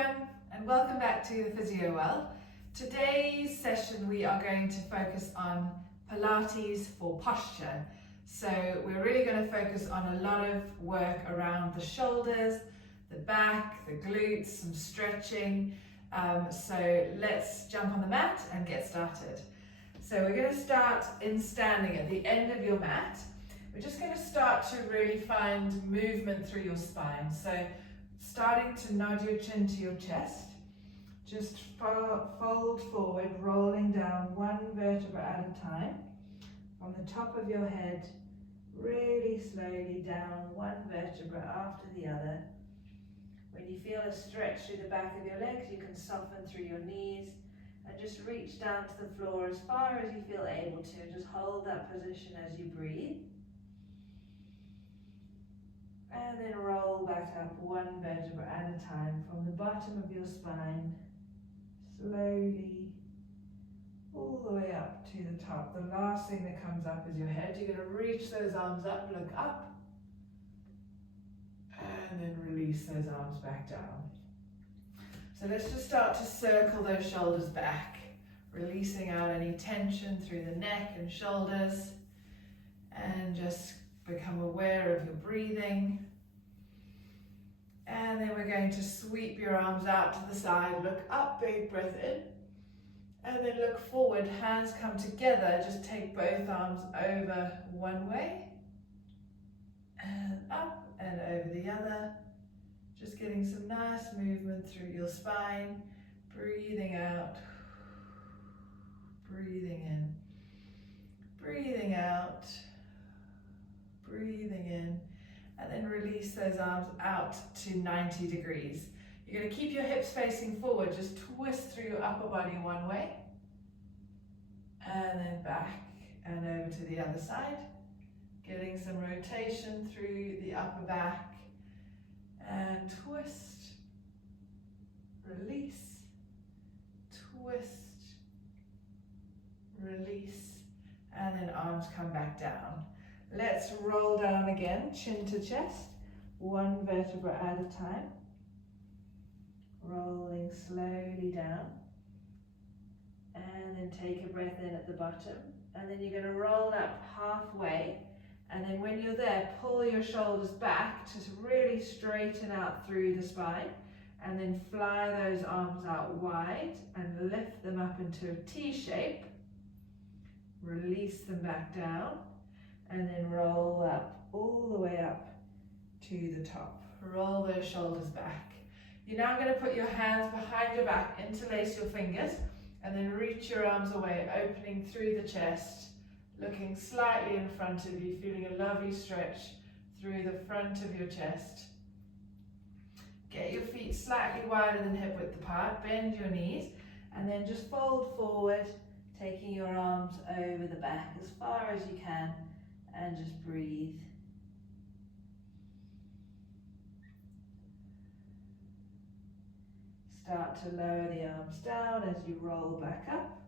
everyone, and welcome back to the Physio World. Today's session we are going to focus on Pilates for posture. So we're really going to focus on a lot of work around the shoulders, the back, the glutes, some stretching. So let's jump on the mat and get started. So we're going to start in standing at the end of your mat. We're just going to start to really find movement through your spine. So starting to nod your chin to your chest, just fold forward, rolling down one vertebra at a time. From the top of your head, really slowly down one vertebra after the other. When you feel a stretch through the back of your legs, you can soften through your knees and just reach down to the floor as far as you feel able to. Just hold that position as you breathe. And then roll back up one vertebra at a time from the bottom of your spine, slowly all the way up to the top. The last thing that comes up is your head. You're going to reach those arms up, look up, and then release those arms back down. So let's just start to circle those shoulders back, releasing out any tension through the neck and shoulders, and just become aware of your breathing. And then we're going to sweep your arms out to the side, look up, big breath in, and then look forward, hands come together, just take both arms over one way, and up and over the other, just getting some nice movement through your spine, breathing out, breathing in, breathing out, breathing in, and then release those arms out to 90 degrees. You're going to keep your hips facing forward, just twist through your upper body one way, and then back and over to the other side, getting some rotation through the upper back, and twist, release, twist, release, and then arms come back down. Let's roll down again, chin to chest, one vertebra at a time. Rolling slowly down. And then take a breath in at the bottom. And then you're going to roll up halfway. And then when you're there, pull your shoulders back to really straighten out through the spine. And then fly those arms out wide and lift them up into a T shape. Release them back down. And then roll up, all the way up to the top. Roll those shoulders back. You're now going to put your hands behind your back, interlace your fingers, and then reach your arms away, opening through the chest, looking slightly in front of you, feeling a lovely stretch through the front of your chest. Get your feet slightly wider than hip width apart, bend your knees, and then just fold forward, taking your arms over the back as far as you can. And just breathe. Start to lower the arms down as you roll back up.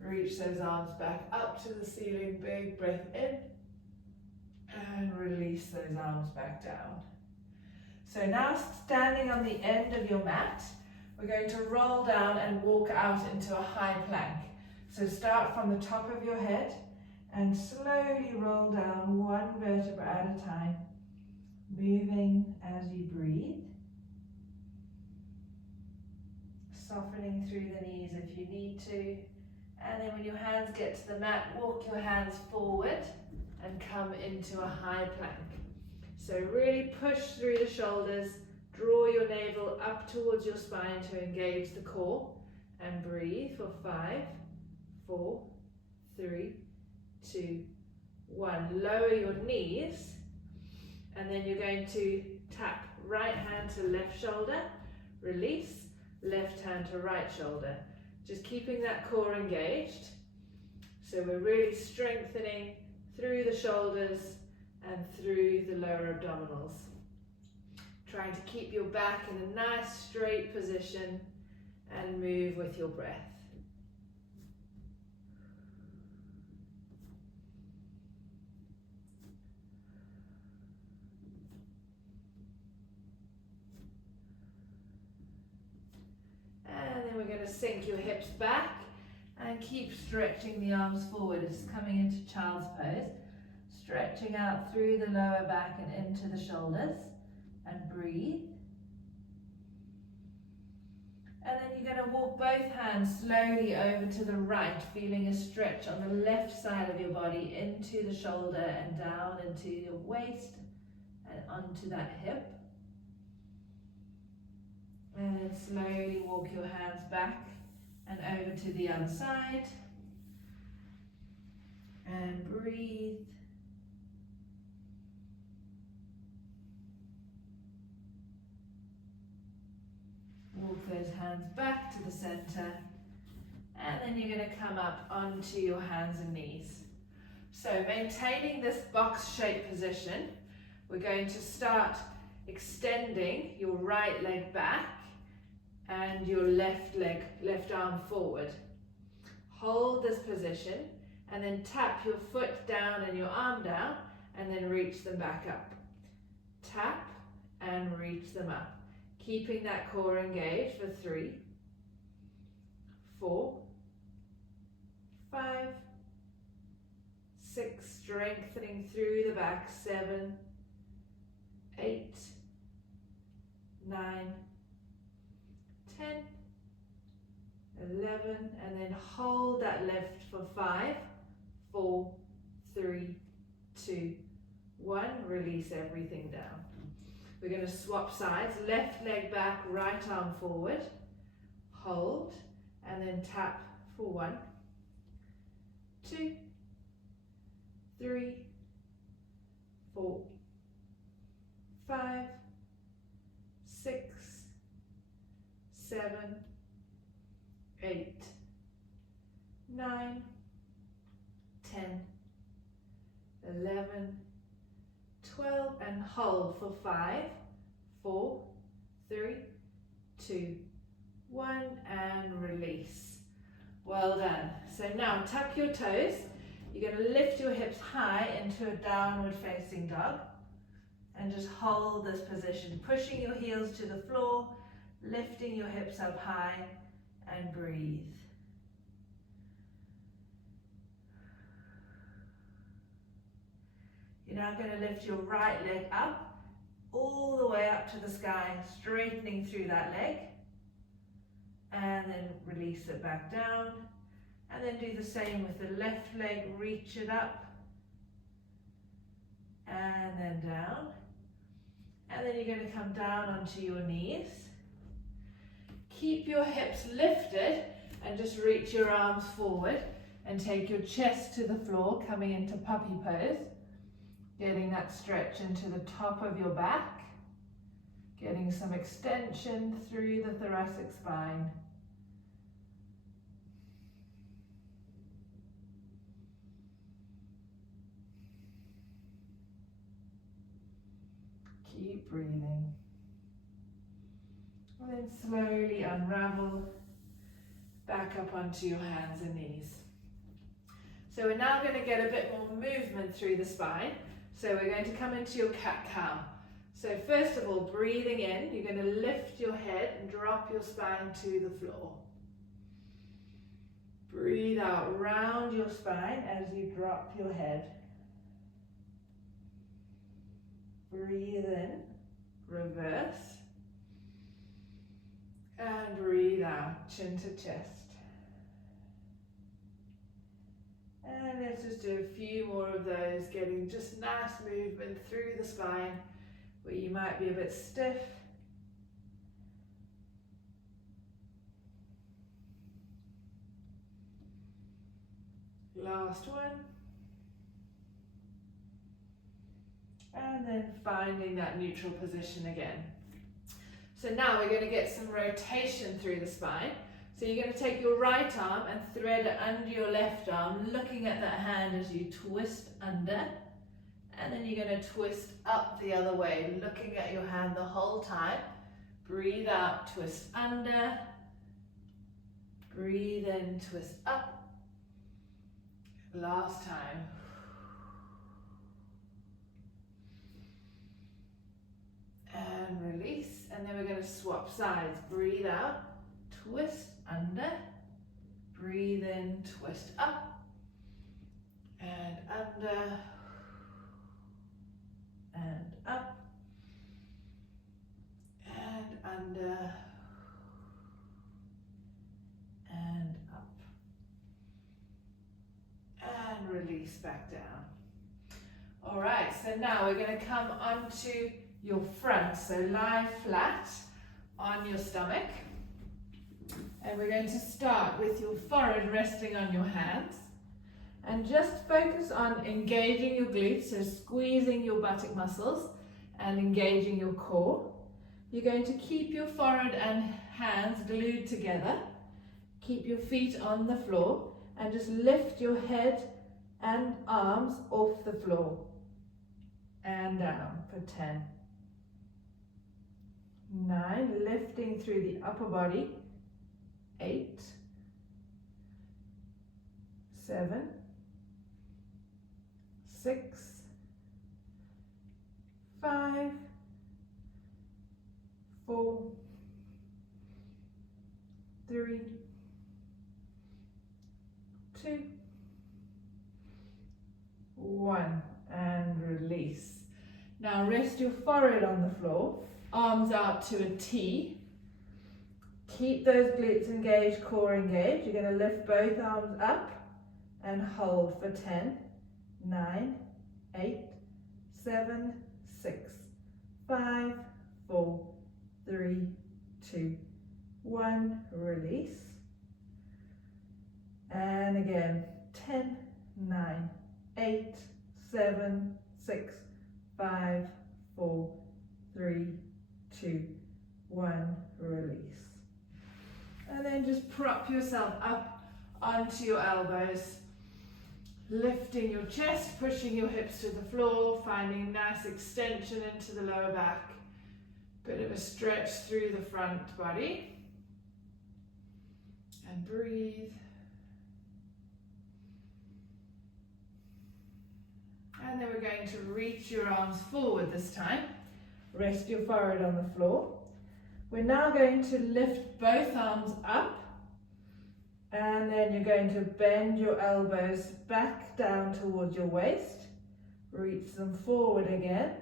Reach those arms back up to the ceiling, big breath in. And release those arms back down. So now standing on the end of your mat, we're going to roll down and walk out into a high plank. So start from the top of your head, and slowly roll down one vertebra at a time, moving as you breathe. Softening through the knees if you need to. And then when your hands get to the mat, walk your hands forward and come into a high plank. So really push through the shoulders, draw your navel up towards your spine to engage the core, and breathe for 5, 4, 3, 2, 1. Lower your knees, and then you're going to tap right hand to left shoulder, release, left hand to right shoulder. Just keeping that core engaged. So we're really strengthening through the shoulders and through the lower abdominals. Trying to keep your back in a nice straight position and move with your breath. sink your hips back and keep stretching the arms forward. It's coming into child's pose. Stretching out through the lower back and into the shoulders. And breathe. And then you're going to walk both hands slowly over to the right, feeling a stretch on the left side of your body into the shoulder and down into your waist and onto that hip. And then slowly walk your hands back and over to the other side. And breathe. Walk those hands back to the center. And then you're going to come up onto your hands and knees. So maintaining this box shape position, we're going to start extending your right leg back and your left arm forward. Hold this position and then tap your foot down and your arm down and then reach them back up. Tap and reach them up. Keeping that core engaged for 3, 4, 5, 6, strengthening through the back, 7, 8, 9, 10, 11, and then hold that lift for 5, 4, 3, 2, 1. Release everything down. We're going to swap sides, left leg back, right arm forward, hold, and then tap for 1, 2, 3, 4, 5, 6, 7, 8, 9, 10, 11, 12, and hold for 5, 4, 3, 2, 1, and release. Well done. So now tuck your toes. You're going to lift your hips high into a downward facing dog and just hold this position, pushing your heels to the floor, lifting your hips up high, and breathe. You're now going to lift your right leg up, all the way up to the sky, straightening through that leg. And then release it back down. And then do the same with the left leg, reach it up. And then down. And then you're going to come down onto your knees. Keep your hips lifted and just reach your arms forward and take your chest to the floor, coming into puppy pose. Getting that stretch into the top of your back, getting some extension through the thoracic spine. Keep breathing. And then slowly unravel back up onto your hands and knees. So we're now going to get a bit more movement through the spine. So we're going to come into your cat-cow. So first of all, breathing in, you're going to lift your head and drop your spine to the floor. Breathe out, round your spine as you drop your head. Breathe in, reverse. And breathe out, chin to chest. And let's just do a few more of those, getting just nice movement through the spine where you might be a bit stiff. Last one. And then finding that neutral position again. So now we're going to get some rotation through the spine. So you're going to take your right arm and thread it under your left arm, looking at that hand as you twist under. And then you're going to twist up the other way, looking at your hand the whole time. Breathe out, twist under. Breathe in, twist up. Last time. And release. And then we're going to swap sides. Breathe out, twist under, breathe in, twist up, and under, and up, and under, and up, and release back down. All right, so now we're going to come onto your front, so lie flat on your stomach, and we're going to start with your forehead resting on your hands, and just focus on engaging your glutes, so squeezing your buttock muscles and engaging your core. You're going to keep your forehead and hands glued together, keep your feet on the floor, and just lift your head and arms off the floor and down for 10. 9, lifting through the upper body. 8, 7, 6, 5, 4, 3, 2, 1, and release. Now rest your forehead on the floor, arms out to a T. Keep those glutes engaged, core engaged. You're going to lift both arms up and hold for 10, 9, 8, 7, 6, 5, 4, 3, 2, 1. Release. And again, 10, 9, 8, 7, 6, 5, 4, 3, 2, 1. Release. And then just prop yourself up onto your elbows, lifting your chest, pushing your hips to the floor, finding nice extension into the lower back, bit of a stretch through the front body, and breathe. And then we're going to reach your arms forward this time. Rest your forehead on the floor. We're now going to lift both arms up, and then you're going to bend your elbows back down towards your waist. Reach them forward again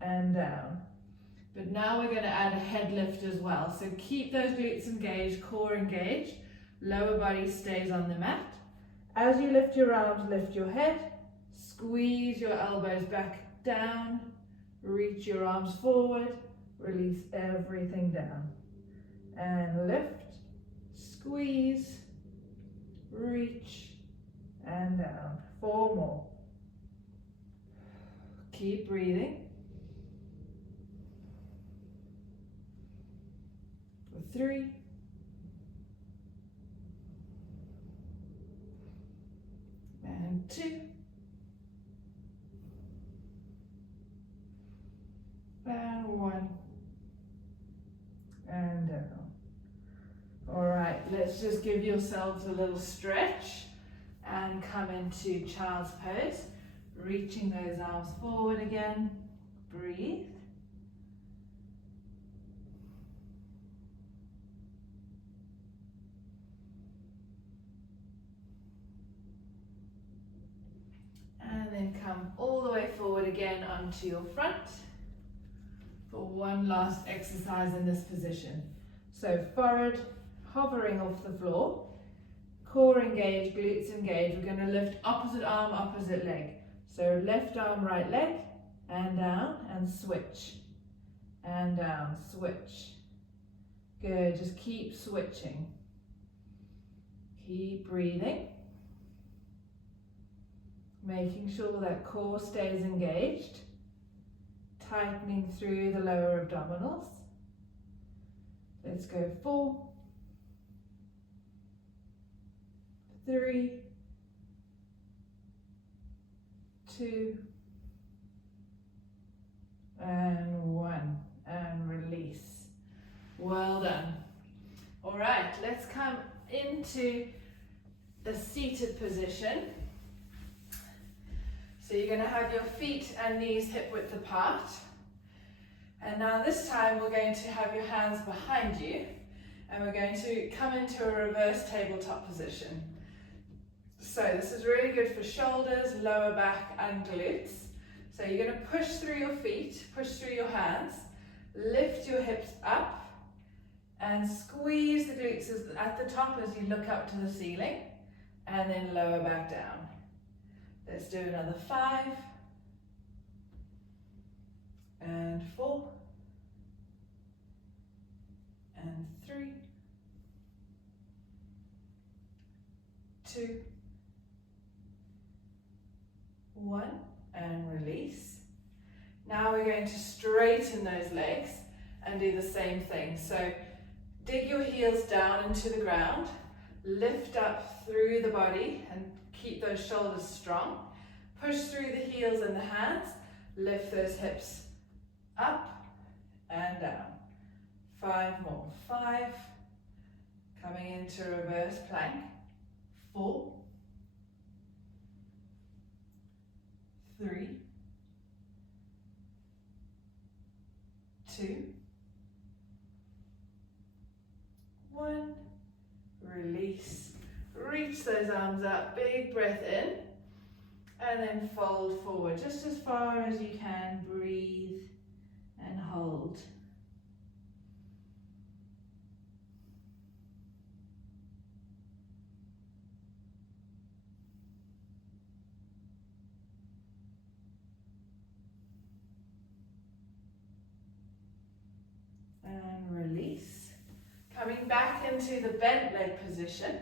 and down. But now we're going to add a head lift as well. So keep those glutes engaged, core engaged, lower body stays on the mat. As you lift your arms, lift your head, squeeze your elbows back down, reach your arms forward, release everything down, and lift, squeeze, reach, and down. 4 more. Keep breathing. For 3, and 2, and 1, and down. All right, let's just give yourselves a little stretch and come into child's pose, reaching those arms forward again. Breathe. And then come all the way forward again onto your front for one last exercise in this position. So forehead hovering off the floor, core engaged, glutes engaged. We're going to lift opposite arm, opposite leg. So left arm, right leg, and down, and switch. And down, switch. Good, just keep switching. Keep breathing. Making sure that core stays engaged. Tightening through the lower abdominals. Let's go 4, 3, 2, and 1, and release. Well done. All right, let's come into the seated position. So you're going to have your feet and knees hip width apart. And now this time we're going to have your hands behind you, And we're going to come into a reverse tabletop position. So this is really good for shoulders, lower back and glutes. So you're going to push through your feet, push through your hands, lift your hips up and squeeze the glutes at the top as you look up to the ceiling, and then lower back down. Let's do another 5 and 4 and 3, 2, 1, and release. Now we're going to straighten those legs and do the same thing. So dig your heels down into the ground, lift up through the body and keep those shoulders strong. Push through the heels and the hands, lift those hips up and down. 5 more. 5, coming into reverse plank. 4, 3, 2, 1, release. Reach those arms up, big breath in, and then fold forward just as far as you can. Breathe and hold. And release. Coming back into the bent leg position.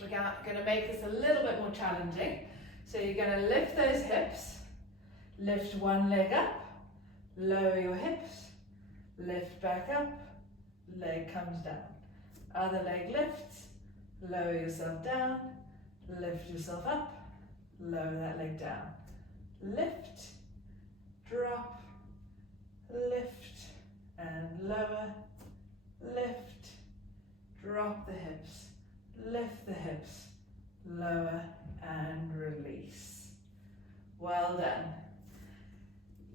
We're going to make this a little bit more challenging. So you're going to lift those hips, lift one leg up, lower your hips, lift back up, leg comes down. Other leg lifts, lower yourself down, lift yourself up, lower that leg down. Lift, drop, lift, and lower, lift, drop the hips, lift the hips, lower and release. Well done.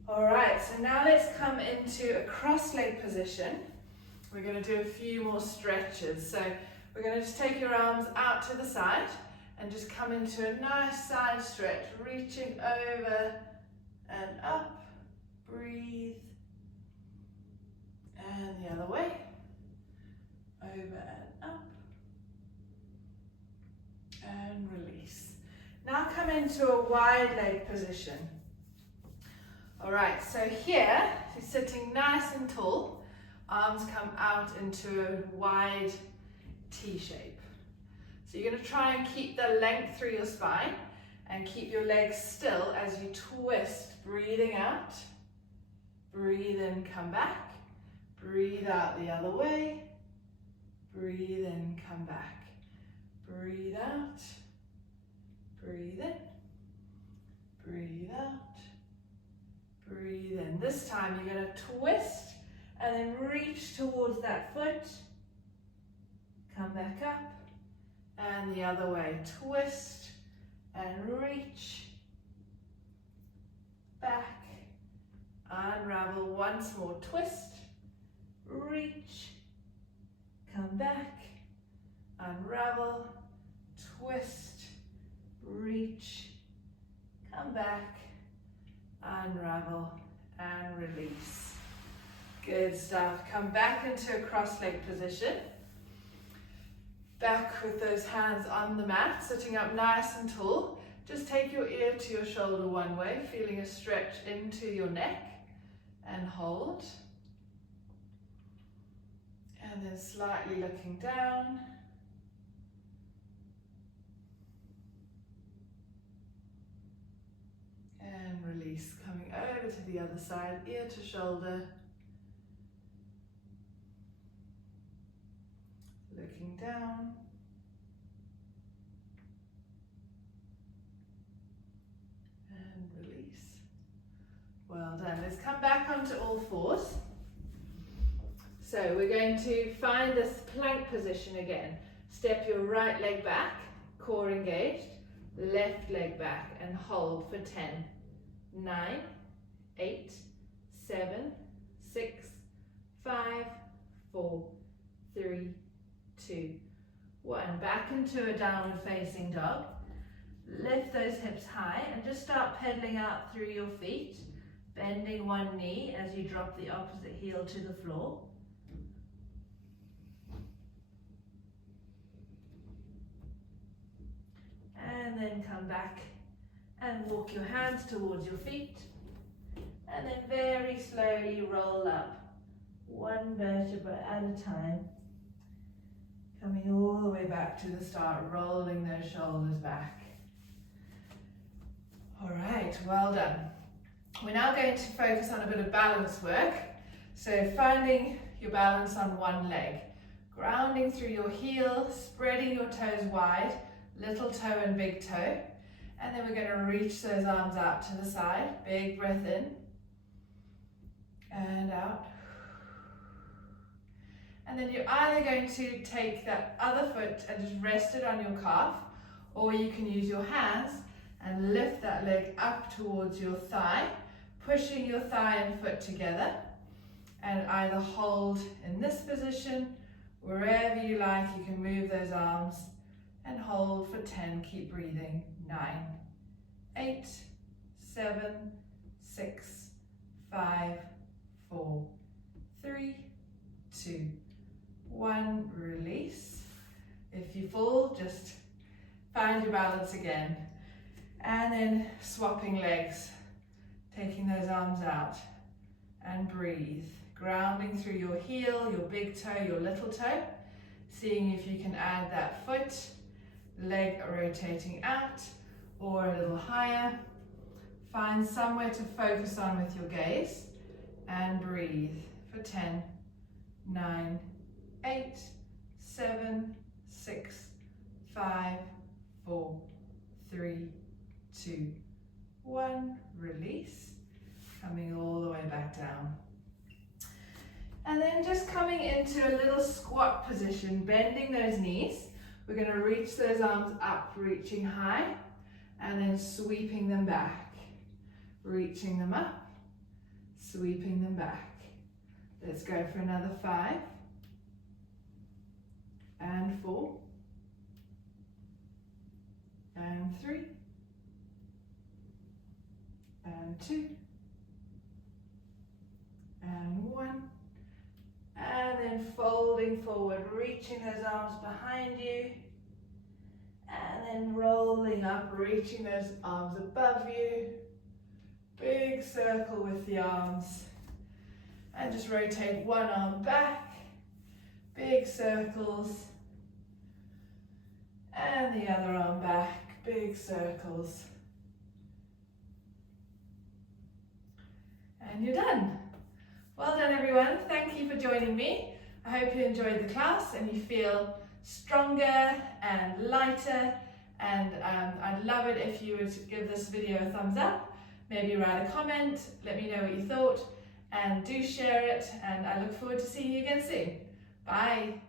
All right, so now let's come into a cross leg position. We're going to do a few more stretches. So we're going to just take your arms out to the side and just come into a nice side stretch, reaching over and up. Breathe. And the other way. Over and up. And release. Now come into a wide leg position. All right, so here, you're sitting nice and tall. Arms come out into a wide T shape. So you're going to try and keep the length through your spine and keep your legs still as you twist, breathing out. Breathe in, come back. Breathe out the other way. Breathe in, come back. Breathe out. Breathe in. Breathe out. Breathe in. This time you're going to twist and then reach towards that foot. Come back up. And the other way. Twist and reach. Back. Unravel once more. Twist. Reach. Come back. Unravel. Twist. Reach. Come back. Unravel and release. Good stuff. Come back into a cross leg position. Back with those hands on the mat, sitting up nice and tall. Just take your ear to your shoulder one way, feeling a stretch into your neck, and hold. And then slightly looking down. And release, coming over to the other side, ear to shoulder. Looking down. And release. Well done. Let's come back onto all fours. So we're going to find this plank position again. Step your right leg back, core engaged. Left leg back and hold for 10, 9, 8, 7, 6, 5, 4, 3, 2, 1. Back into a downward facing dog. Lift those hips high and just start pedaling out through your feet, bending one knee as you drop the opposite heel to the floor. And then come back and walk your hands towards your feet. And then very slowly roll up, one vertebra at a time. Coming all the way back to the start, rolling those shoulders back. All right, well done. We're now going to focus on a bit of balance work. So finding your balance on one leg, grounding through your heel, spreading your toes wide, little toe and big toe. And then we're going to reach those arms out to the side. Big breath in and out. And then you're either going to take that other foot and just rest it on your calf, or you can use your hands and lift that leg up towards your thigh, pushing your thigh and foot together, and either hold in this position, wherever you like. You can move those arms and hold for 10. Keep breathing. 9, 8, 7, 6, 5, 4, 3, 2, 1. Release. If you fall, just find your balance again. And then swapping legs, taking those arms out, and breathe. Grounding through your heel, your big toe, your little toe. Seeing if you can add that foot, leg rotating out or a little higher. Find somewhere to focus on with your gaze and breathe for 10, 9, 8, 7, 6, 5, 4, 3, 2, 1. Release. Coming all the way back down. And then just coming into a little squat position, bending those knees. We're going to reach those arms up, reaching high, and then sweeping them back. Reaching them up, sweeping them back. Let's go for another 5, and 4, and 3, and 2, and 1, and then folding forward, reaching those arms behind you, and then rolling up, reaching those arms above you. Big circle with the arms, and just rotate one arm back, big circles, and the other arm back, big circles. And you're done. Well done, everyone. Thank you for joining me. I hope you enjoyed the class and you feel stronger and lighter. And I'd love it if you would give this video a thumbs up, maybe write a comment, let me know what you thought, and do share it. And I look forward to seeing you again soon. Bye.